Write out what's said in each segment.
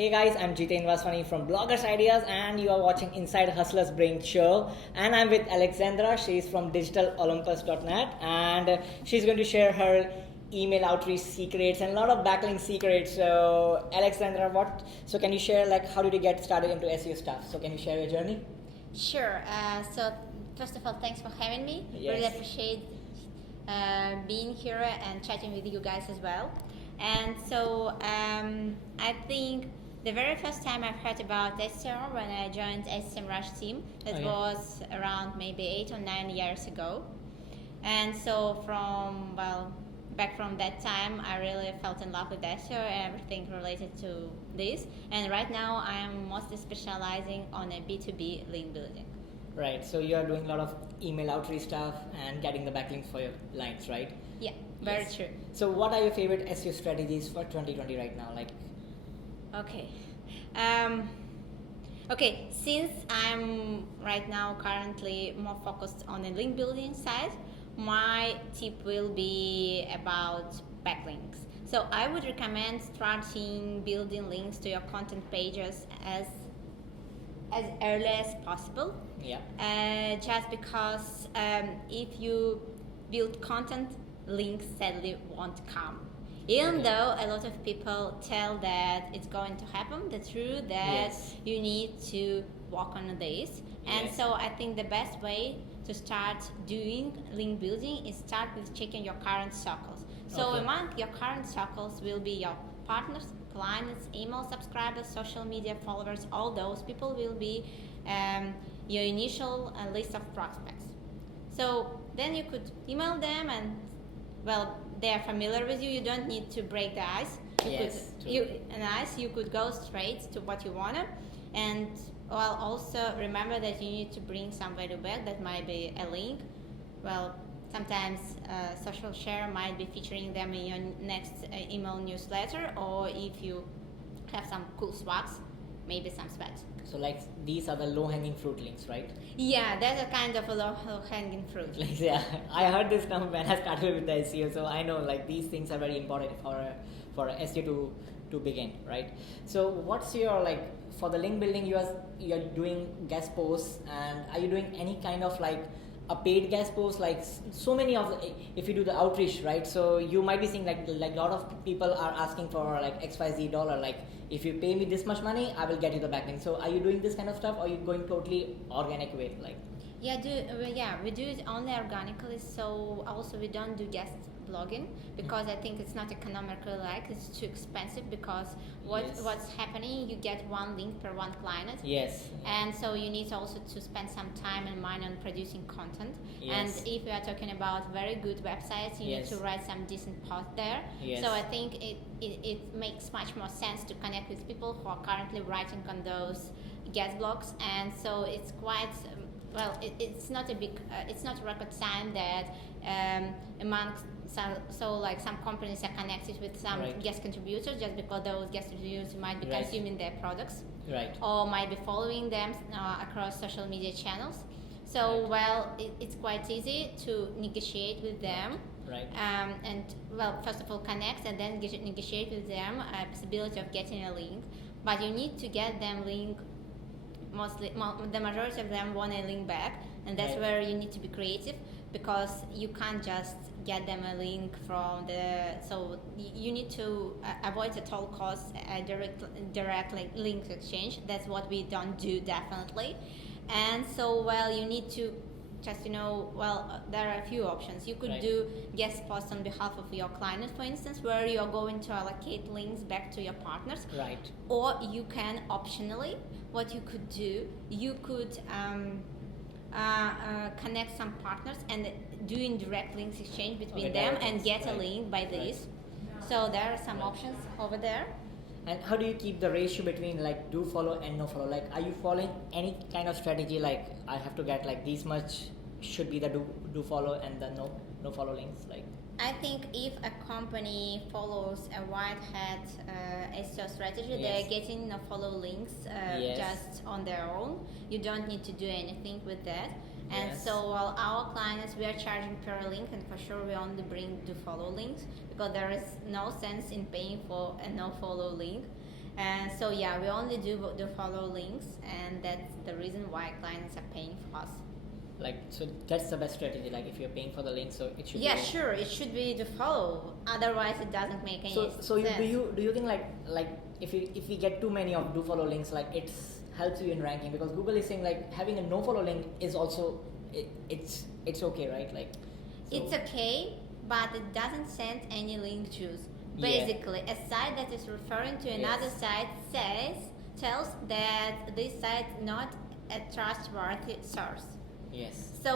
Hey guys, I'm Jitendra Vaswani from BloggersIdeas and you are watching Inside Hustler's Brain Show, and I'm with Alexandra. She's from digitalolympus.net and she's going to share her email outreach secrets and a lot of backlink secrets. So Alexandra, can you share how did you get started into SEO stuff? So can you share your journey? Sure. So first of all, thanks for having me. Yes. Really appreciate being here and chatting with you guys as well. And so I think the very first time I've heard about SEO when I joined SEMrush team, that was around maybe 8 or 9 years ago. And so back from that time, I really fell in love with SEO and everything related to this. And right now, I'm mostly specializing on a B2B link building. Right, so you are doing a lot of email outreach stuff and getting the backlinks for your clients, right? Yeah, very true. So what are your favorite SEO strategies for 2020 right now? Okay, since I'm right now currently more focused on the link building side, my tip will be about backlinks. So I would recommend starting building links to your content pages as early as possible. Yeah. Just because if you build content, links sadly won't come. Even though a lot of people tell that it's going to happen, the truth that you need to work on this. And so I think the best way to start doing link building is start with checking your current circles. So among your current circles will be your partners, clients, email subscribers, social media followers. All those people will be your initial list of prospects. So then you could email them and they are familiar with you. You don't need to break the ice. You could go straight to what you want to, and also remember that you need to bring some value back. That might be a link. Sometimes social share might be featuring them in your next email newsletter, or if you have some cool swaps, maybe some sweats. So these are the low-hanging fruit links, right? Yeah, that's a kind of a low-hanging fruit. I heard this term when I started with the SEO, so I know these things are very important for SEO to begin, right? So what's your for the link building? You're doing guest posts, and are you doing any kind of a paid guest post? So many of if you do the outreach, right? So you might be seeing a lot of people are asking for XYZ dollar, if you pay me this much money, I will get you the backlink. So are you doing this kind of stuff, or are you going totally organic way? We do it only organically. So also we don't do guest blogging because I think it's not economical. It's too expensive because what's happening, you get one link per one client. Yes. And so you need also to spend some time and money on producing content. Yes. And if we are talking about very good websites, you need to write some decent post there. Yes. So I think it makes much more sense to connect with people who are currently writing on those guest blogs. And so it's quite it's not a rocket science that amongst some companies are connected with some guest contributors just because those guest contributors might be consuming their products, or might be following them across social media channels. So it's quite easy to negotiate with them. First of all connect and then negotiate with them a possibility of getting a link, but you need to get them link. The majority of them want a link back, and that's where you need to be creative, because you can't just get them a link from so you need to avoid at all costs direct link exchange. That's what we don't do, definitely. And so you need to just there are a few options. You could do guest posts on behalf of your client, for instance, where you're going to allocate links back to your partners. Or you can optionally, what you could do, you could connect some partners and doing direct links exchange between them and get a link by this. So there are some options over there. And how do you keep the ratio between do follow and no follow? Are you following any kind of strategy? I have to get this much should be the do follow and the no follow links. I think if a company follows a white hat SEO strategy, they're getting no follow links just on their own. You don't need to do anything with that. And so our clients, we are charging per link, and for sure we only bring do follow links because there is no sense in paying for a no follow link. And so yeah, we only do the follow links, and that's the reason why clients are paying for us. Like, so that's the best strategy. Like, if you're paying for the link, so it should Yeah, be. sure, it should be the follow. Otherwise, it doesn't make any sense. So do you think like if we get too many of do follow links, like it helps you in ranking, because Google is saying like having a no follow link is also it's okay, right? Like, so It's okay, but it doesn't send any link juice. Yeah. Basically, a site that is referring to another Yes. site tells that this site not a trustworthy source. Yes. So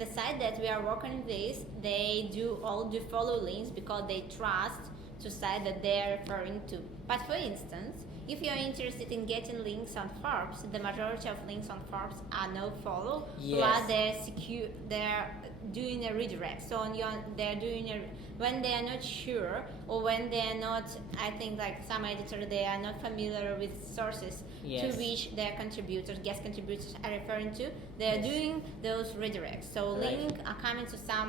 the site that we are working with, they do all the follow links because they trust to site that they are referring to. But for instance, if you are interested in getting links on Forbes, the majority of links on Forbes are no follow. Yes. Plus they're doing a redirect. So they're doing when they are not sure, or when they are not, I think like some editor, they are not familiar with sources Yes. to which their guest contributors are referring to, they are Yes. doing those redirects. So Right. link are coming to some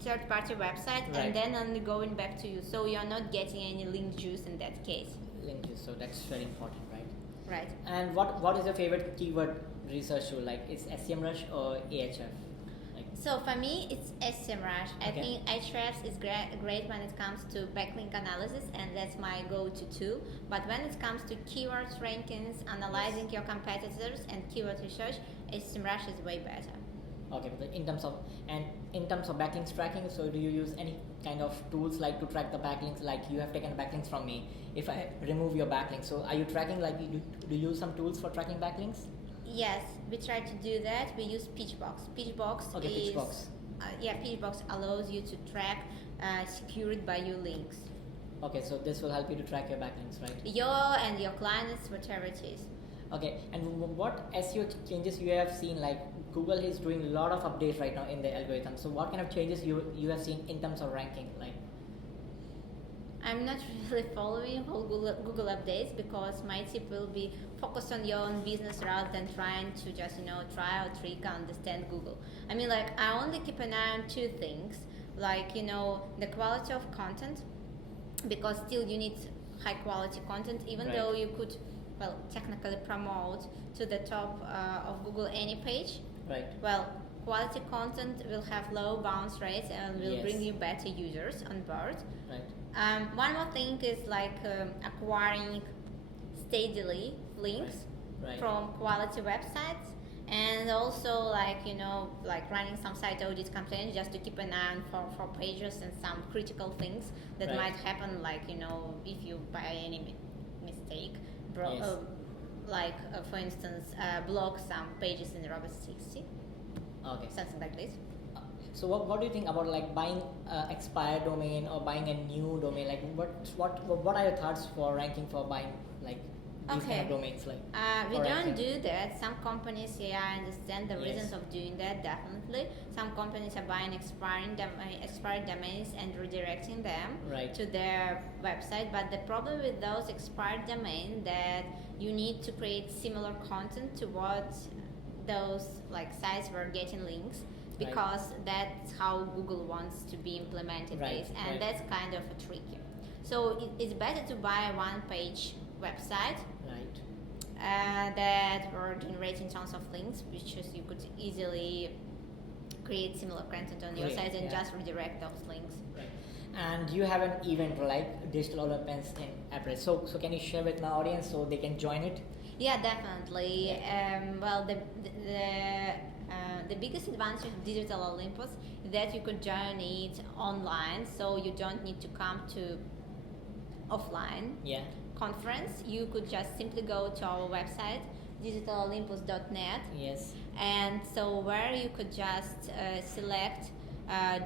third-party website Right. and then only going back to you. So you're not getting any link juice in that case. Link juice. So that's very important, right? Right. And what is your favorite keyword research tool? Like, it's SEMrush or Ahrefs? Like, So for me, it's SEMrush. I Okay. think Ahrefs is great when it comes to backlink analysis, and that's my go-to tool. But when it comes to keywords rankings, analyzing your competitors, and keyword research, SEMrush is way better. okay, but in terms of backlinks tracking, so do you use any kind of tools like to track the backlinks? Like, you have taken backlinks from me. If I remove your backlinks, so are you tracking, like, do you use some tools for tracking backlinks? Yes, we try to do that. We use Pitchbox. Pitchbox Okay, is Pitchbox. Pitchbox allows you to track secured by you links. Okay, so this will help you to track your backlinks, right? Your and your clients, whatever it is. Okay, and what SEO changes you have seen? Like, Google is doing a lot of updates right now in the algorithm. So what kind of changes you have seen in terms of ranking? Like, I'm not really following whole Google updates because my tip will be focus on your own business rather than trying to just try or trick and understand Google. I mean, like, I only keep an eye on two things, like the quality of content, because still you need high quality content, even Right. though you could technically promote to the top of Google any page. right? Well, quality content will have low bounce rates and will Yes. bring you better users on board. Right. One more thing is like acquiring steadily links Right. from quality websites, and also like running some site audit campaigns just to keep an eye on for pages and some critical things that Right. might happen, like if you by any mistake Yes. for instance block some pages in Robot 60, Okay. something like this. So what do you think about like buying expired domain or buying a new domain? Like, what are your thoughts for ranking for buying like these kind of Okay. domains? Like, We for don't ranking? do that. Some companies, I understand the Yes. reasons of doing that, definitely. Some companies are buying expired domains and redirecting them Right. to their website. But the problem with those expired domains that you need to create similar content to what those like sites were getting links, Right. because that's how Google wants to be implemented Right, this, and right. that's kind of tricky. So it's better to buy a one-page website Right. that were generating tons of links, which is you could easily create similar content on your Great, site and yeah. just redirect those links. Right. And you have an event like Digital Olympus in April. So can you share with my audience so they can join it? Yeah, definitely. Well, the biggest advantage of Digital Olympus is that you could join it online, so you don't need to come to offline Yeah. conference. You could just simply go to our website, digitalolympus.net, Yes. and so where you could just select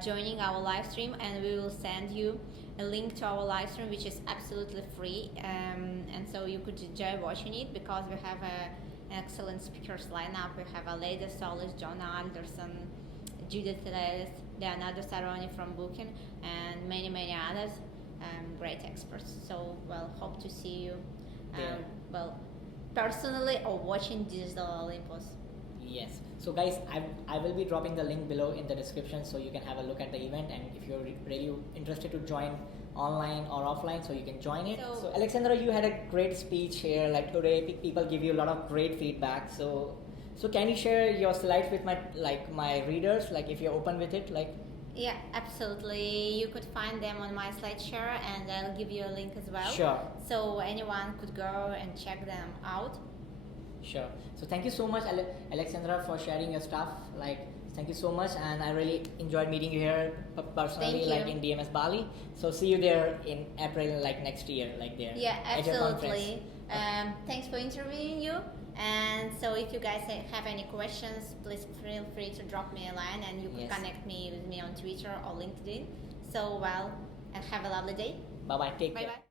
joining our live stream, and we will send you a link to our live stream, which is absolutely free, and so you could enjoy watching it because we have an excellent speakers lineup. We have Aleda Solis, John Anderson, Judith Leonardo Saroni from Booking, and many others, great experts. So hope to see you personally or watching Digital Olympus. Yes. So guys, I will be dropping the link below in the description so you can have a look at the event, and if you're really interested to join online or offline, so you can join it. So- So Alexandra, you had a great speech here. Like today, people give you a lot of great feedback. So can you share your slides with my readers? Like if you're open with it, like. Yeah, absolutely. You could find them on my SlideShare, and I'll give you a link as well. Sure. So anyone could go and check them out. Sure. So thank you so much, Alexandra, for sharing your stuff. Like, thank you so much, and I really enjoyed meeting you here personally, Thank like you. in DMS Bali. So see you there in April, like next year, like there. Yeah, at your conference. absolutely. Thanks for interviewing you. And so if you guys have any questions, please feel free to drop me a line, and you can Yes. connect me with me on Twitter or LinkedIn. So, well, and have a lovely day. Bye bye. Take Bye care. bye.